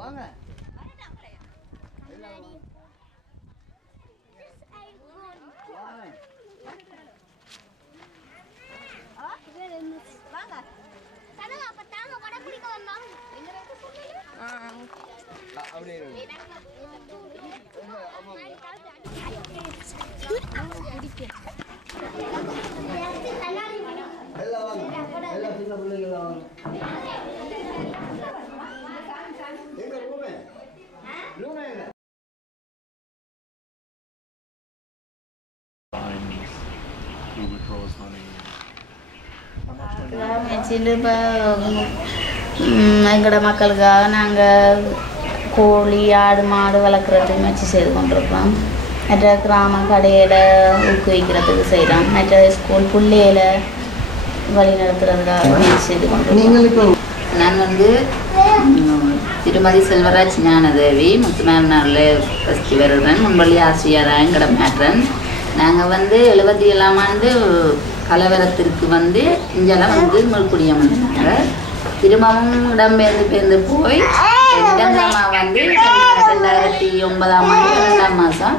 வாங்க எங்களோட மக்களுக்காக நாங்கள் கோழி ஆடு மாடு வளர்க்குறதுக்கு முயற்சி செய்து கொண்டிருக்கிறோம். மற்ற கிராம கடையில் ஊக்குவிக்கிறதுக்கு செய்கிறோம். மற்ற ஸ்கூல் பிள்ளைகளை வழி நடத்துறதுக்காக முயற்சி செய்து கொண்டிருக்கோம். நான் திருமதி செல்வராஜ் ஞானதேவி முத்துமாரில் ஃபஸ்ட்டு வருகிறேன். முன்பள்ளி ஆசிரியராக எங்கட மாற்றன். நாங்கள் 77ஆம் ஆண்டு கலவரத்திற்கு இங்கெல்லாம் முழுக்குடியம் வந்தாங்க. திரும்பவும் இடம்பெயர்ந்து போய் 2009ஆம் ஆண்டு 2ஆம் மாதம்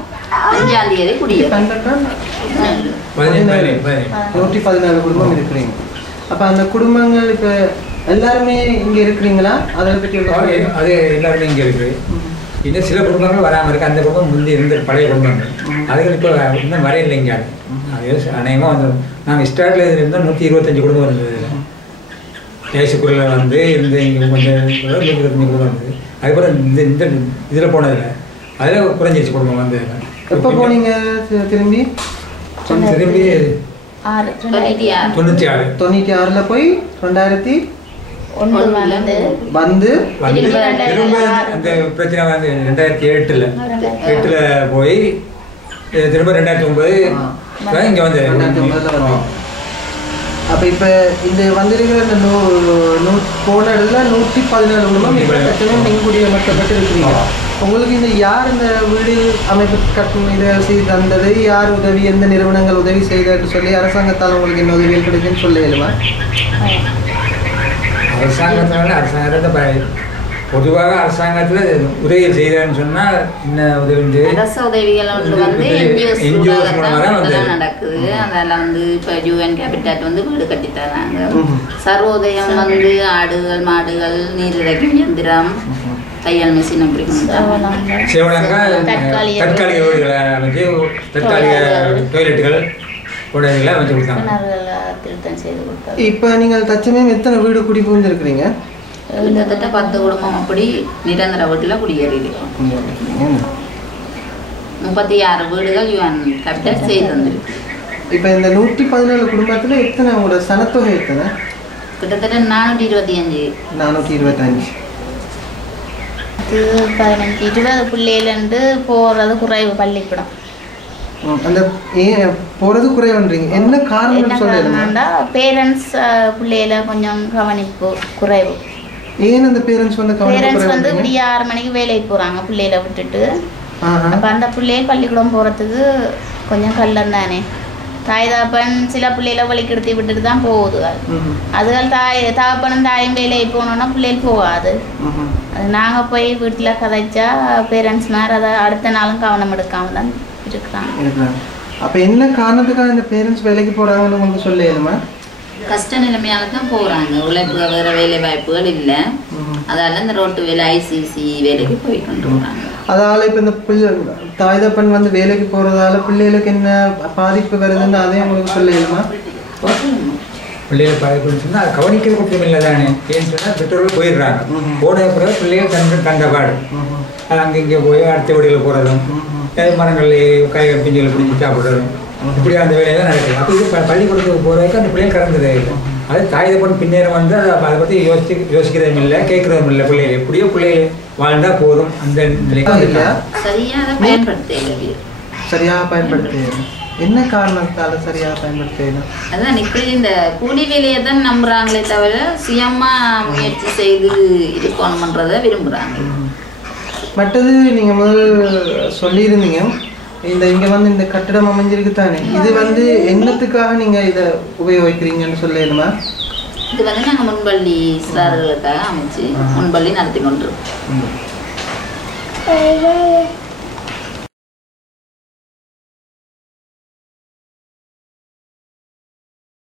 5ஆம் தேதி குடியேறோம். 114 குடும்பம் இருக்கிறீங்க. அப்போ அந்த குடும்பங்கள் இப்போ எல்லாருமே இங்கே இருக்கிறீங்களா? அதை பற்றி அது எல்லாருமே இங்கே இருக்குது. இன்னும் சில குடும்பங்கள் வராமல் இருக்குது. அந்த குடும்பம் முந்தி இருந்த பழைய குடும்பங்கள் அதுகள் இப்போ இன்னும் வரையில்லைங்க. அது அநேகமாக நாங்கள் ஸ்டார்டில் இருந்தால் 125 குடும்பம் இருந்தது. தேசக்குறையில் இருந்து இங்கே கொஞ்சம் 125 குடும்பம் இருந்தது. அதுக்கப்புறம் இந்த இதில் போனதில்லை. அதில் குறைஞ்சிருச்சு குடும்பம் எப்போ போனீங்க? திரும்பி 96 போய் 2001 அந்த பிரச்சனை 2008 போய் திரும்ப 2009 இங்கே வந்து. அப்போ இப்போ இந்த வந்திருக்கிற போன இடத்துல 114 குடும்பம் நீங்கள் குடியமர்த்தப்பட்டு இருக்கிறீங்க. உங்களுக்கு இந்த யார் இந்த வீடு அமைப்பு கட்டணம் இதை செய்து தந்தது? யார் உதவி, எந்த நிறுவனங்கள் உதவி செய்தன்னு சொல்லி அரசாங்கத்தால் உங்களுக்கு என்ன உதவிகள் கிடைக்குன்னு சொல்ல இயலுமா? அரசாங்கத்தினால பொதுவாக அரசாங்கத்தில் உதவி செய்தான்னு சொன்னால் என்ன உதவி? அரசு உதவிகள் நடக்குது. அதெல்லாம் இப்போ யூஎன் கேபிட்டட் வீடு கட்டித்தராங்க. சர்வோதயம் ஆடுகள் மாடுகள் நீரிறக்கும் இயந்திரம் தையல் மிஷின் அப்படி தற்காலிக வீடுகளை அமைச்சு தற்காலிக டாய்லெட்டுகள் உடைகளை அமைச்சு கொடுத்தாங்க. இப்போ நீங்கள் தற்சமயம் எத்தனை வீடு குடி புகுந்திருக்கிறீங்க? கிட்டத்தட்ட 10 குடும்பம் அப்படி நிரந்தர வீட்டில் குடியேறியிருக்கோம். 36 வீடுகள் யூஎன் கேபிட்டல் செய்து வந்திருக்கு. இப்போ இந்த 114 குடும்பத்தில் எத்தனை உங்களோட சனத்தொகை எத்தனை? கிட்டத்தட்ட 425. 20 பிள்ளையிலேருந்து போகிறது குறைவு பள்ளிக்கூடம். அந்த போகிறது குறைவுன்றீங்க, என்ன காரணம் சொல்லுங்க? பேரண்ட்ஸ் பிள்ளையில கொஞ்சம் கவனிப்பு குறைவு. ஏன் அந்த பேரண்ட்ஸ் பேரண்ட்ஸ் இப்படி 6 மணிக்கு வேலைக்கு போகிறாங்க பிள்ளையில விட்டுட்டு. அப்போ அந்த பிள்ளைய பள்ளிக்கூடம் போகிறதுக்கு கொஞ்சம் கள்ளம் தானே. தாய் தாப்பன் சில பிள்ளைகளை வலிக்கெடுத்து விட்டுட்டு தான் போகுது. அதுகள் தாப்பனும் தாயும் வேலைக்கு போனோன்னா பிள்ளைகள் போகாது. அது நாங்கள் போய் வீட்டில் கதைச்சா பேரண்ட்ஸ் மேலே அதை அடுத்த நாளும் கவனம் எடுக்காம தான் இருக்கிறாங்க. அப்போ என்ன காரணத்துக்காக இந்த பேரண்ட்ஸ் வேலைக்கு போகிறாங்கன்னு உங்களுக்கு சொல்லிடுமா? கஷ்ட நிலைமையால தான் போகிறாங்க. உழைப்பு வேறு வேலை வாய்ப்புகள் இல்லை. அதால இந்த ரோட்டு வேலை ஐசிசி வேலைக்கு போய் கொண்டு வராங்க. அதால் இப்போ இந்த தாய் தப்பன் வேலைக்கு போகிறதால பிள்ளைகளுக்கு என்ன பாதிப்பு வருதுன்னு அதையும் உங்களுக்கு சொல்லிடுமா? பிள்ளைகள் பாதிப்புன்னு சொன்னால் அதை கவனிக்கிற குற்றம் இல்லை தானே. ஏன்னு சொன்னால் பெற்றோர்கள் போயிடுறாங்க. போன பிறகு பிள்ளைகள் கண்டபாடு அங்கே இங்கே போய் அடுத்த வீடுகளில் போகிறதும் மரங்களில் காய்கறி பிஞ்சுகளை பிடிச்சி சாப்பிட்றதும் இப்படி அந்த வேலையெல்லாம் நடக்குது. அப்போ இது பள்ளிக்கூடத்துக்கு போகிற வரைக்கும் அந்த பிள்ளைகள் கடந்ததே இல்லை. அது தாய் தப்பன் பின்னேறம் அதை பற்றி யோசிக்கிறதும் இல்லை, கேட்குறதும் இல்லை. பிள்ளைகள் எப்படியோ பிள்ளைகள் வாழ்ந்தால் போதும் அந்த நிலைக்கு சரியாக பயன்படுத்த என்ன காரணத்தால சரியாக பயன்படுத்தணும்? அதான் இப்படி இந்த கூலி வேலையை தான் நம்புறாங்களே தவிர சுயமா முயற்சி செய்து இருக்கணும்ன்றதை விரும்புகிறாங்க. மற்றது நீங்கள் முதல் சொல்லியிருந்தீங்க இங்கே இந்த கட்டிடம் அமைஞ்சிருக்கு தானே, இது என்னத்துக்காக நீங்கள் இதை உபயோகிக்கிறீங்கன்னு சொல்லணுமா? இது வந்து நாங்கள் முன்பள்ளி சிறார்களுக்காக அமைச்சு முன்பள்ளி நடத்தி கொண்டிருக்கோம்.